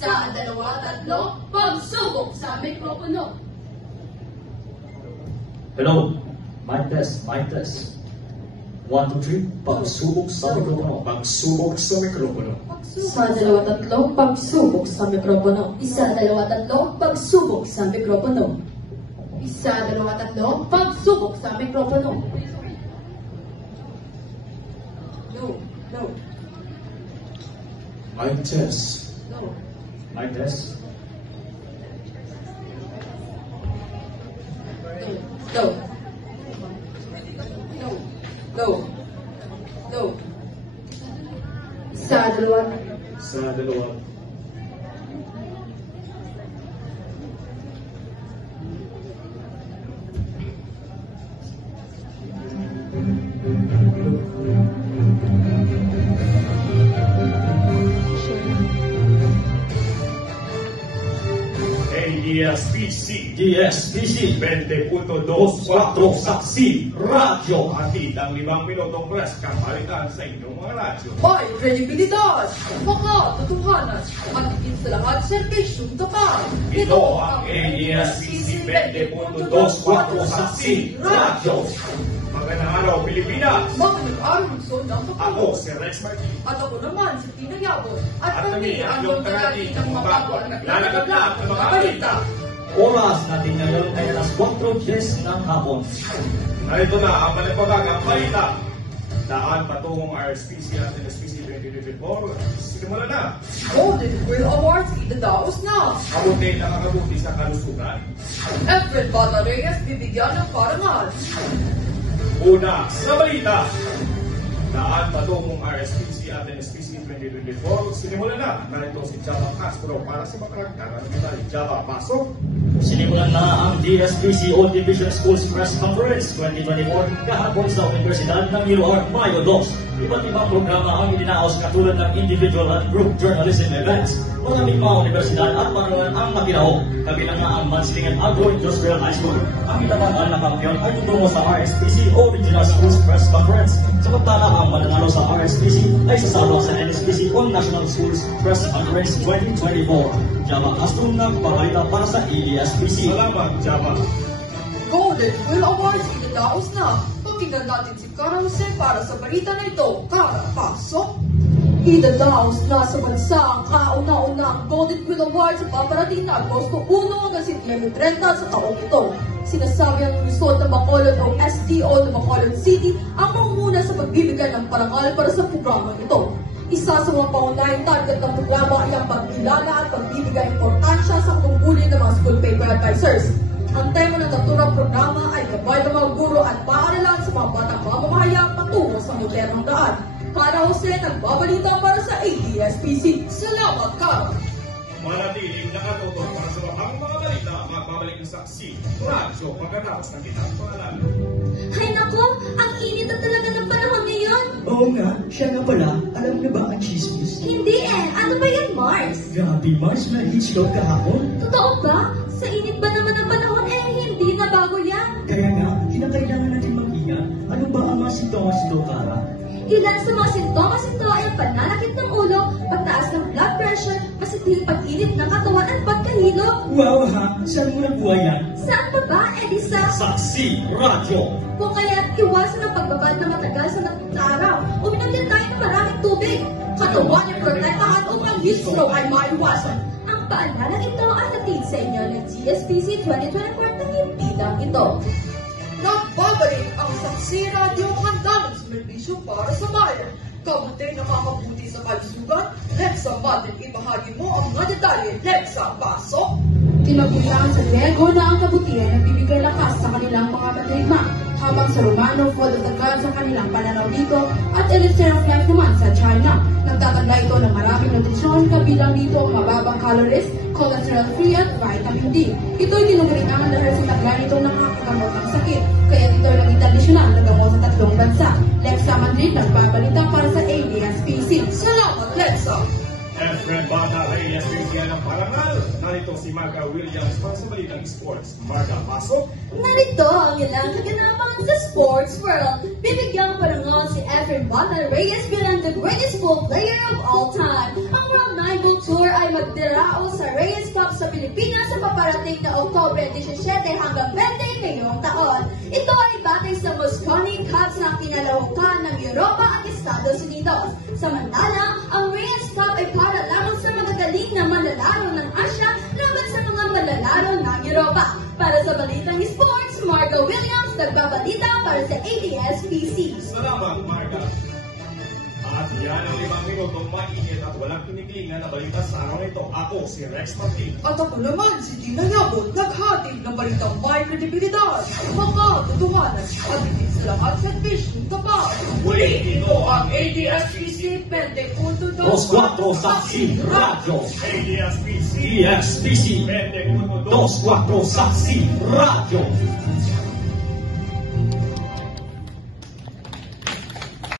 Isa, dalawa, tatlo, pagsubok sa mikropono. Hello, mic test, mic test. 1, 2, 3, pagsubok sa mikropono. Pagsubok sa mikropono. Isa, dalawa, tatlo, pagsubok sa mikropono. Isa, dalawa, tatlo, pagsubok sa mikropono. Isa, dalawa, tatlo, pagsubok sa mikropono. No. Mic test. No. Mic test. No. Isa, dalawa. Sa dalawa. DSPC DSPC 20.24 saksi radyo. Hatid ang 5 minutong press kapalitan sa inyong mga radyo. May kredibilidad, mga totohanan, at higit sa lahat, serbisyong tapat. Ito ang AESPC 20.24 saksi radyo. Magandang araw, Pilipinas! Magandang araw, Luzon ng Kapulong. Ako si Rex Martin. At ako naman si Tina Yabon. At kami ang iyong tagadi ng mga bago at naglalagab ng mga balita. Oras natin ngayon ay alas 4:10 ng hapon. Narito na ang malipagagang balita. Daan patungong RSPC at NSPC 2024. Sinimula na. Golden Quill Awards idadaos na. Kabuti na kakabuti sa kalusugan. Efren Bata Reyes bibigyan ng parangal. Una sa balita. Daan patungong RSPC at NSPC 2024. Sinimula na. Narito si Java Castro para sa makaragdagan ng medalya. Java, pasok. Sinimulan na ang DSPC All Division Schools Press Conference 2024 kahapon sa Universidad ng Miloar, Mayo 2. Iba't ibang programa ang idinaos katulad ng individual at group journalism events. Maraming mga universidad at panulan ang nakiraho, kabilang na ang Mansling Agro-Industrial High School. Ang itabangan na kampiyon ay tutungo sa RSPC Original Schools Press Conference. Samantala ang mananalo sa RSPC ay sasalo sa NSPC All National Schools Press Conference 2024. Java Castro ng pabalita para sa ABS-PC. Salamat, Java. Golden Quill Awards idadaos na. Pakinggan natin si Cara Jose para sa balita na ito. Cara, pasok! Idadaos na sa bansa ang kauna-unang Golden Quill Awards sa paparating na Agosto 1 hanggang Setyembre 30 sa taong ito. Sinasabi ang Luzon ng Bacolod o SDO ng Bacolod City ang manguna sa pagbibigay ng parangal para sa programang ito. Isa sa mga pangunahing target ng programa ay ang pagkilala at pagbibigay importansya sa tungkulin ng mga school paper advisors. Ang tema ng naturang programa ay gabay ng mga guro at paaralan sa mga batang mamamahayang patungo sa modernong daan. Cara Jose, nagbabalita para sa ABS-PC. Salamat, Cara! Manatiling nakatutok para sa mahang mga balita, magbabalik ng saksi, radyo, pagkatapos ng kitang pangalan. Ay nako, ang init na talaga ng panahon ngayon. Oo nga, siya nga pala. Alam niyo ba ang chismis? Hindi ano ba yan, Mars? Grabe, Mars, may heat stroke kahapon. Totoo ba? Sa init ba naman ng panahon, hindi na bago yan. Kaya nga, kinakailangan natin mag-ingat. Ano ba ang mga sintomas nito, Cara? Ilan sa mga sintomas ito ay ang pananakit ng ulo, pagtaas ng blood pressure, masitihing pag-init ng katawan at pagkahilo. Wow ha, saan mo nakuha yan? Saan pa ba, Elisa? Saksi radyo. Kung kaya't iwasan ang pagbabad na matagal sa nakita araw, uminom din tayo ng maraming tubig. Katawan ay protektahan upang heat stroke ay maiwasan. Ang paalalang ito ay natid sa inyo ng GSPC 2024 na hindi lang ito. Nagbabalik ang Saksi Radio handa ng serbisyo para sa bayan. Kabuti na makabuti sa kalusugan, Lexa Madden, ibahagi mo ang mga detalye. Lexa, pasok! Tinagurian sa Griego na ang kabutihan na bibigay lakas sa kanilang mga matrigma, habang sa Romano, full of the gods sa kanilang pananaw dito, at Elixir of Life naman sa China. Nagtatanda ito ng maraming nutrisyon, kabilang dito ang mababang calories, cholesterol-free at vitamin D. Ito'y tinagurian dahil sa tagla nitong nakakagamot ng sakit, kaya ito ay naging tradisyonal na gamot sa 3 bansa. Lexa Madrid nagbabalita para sa ABS-PC. Salamat, Lexa! Efren Bata ay bigyan ng parangal. Narito si Marga Williams para sa Balitang Sports. Marga, pasok. Narito ang ilang kaganapan sa sports world. Bibigyang parangal si Efren Bata Reyes bilang the greatest ball player of all time. Ang World 9 Ball Tour ay magdaraos sa Reyes Cup sa Pilipinas sa paparating na Oktubre 17 hanggang 20 ngayong taon. Ito ay batay sa Mosconi Cups na kinalawakan ng Europa at Estados Unidos. Samantala, ang Reyes Cup ay para lamang sa magagaling na manlalaro ng Asia laban sa mga manlalaro ng Europa. Para sa Balitang Sports, Margo Williams, nagbabalita para sa ABS-CBN. Salamat, Marga. At yan ang 5 minutong mainit at walang kinikilingan na balita sa araw ito. Ako, si Rex Martin. At ako naman si Gina Yabon, naghatid ng balitang may kredibilidad, mga katotohanan, at higit sa lahat sa fishing kapal. Muli, ito ang ABS-CBN, 20.2 24 Saksi Radio. ABS-CBN. ESPC. 20.2 24 Saksi Radio.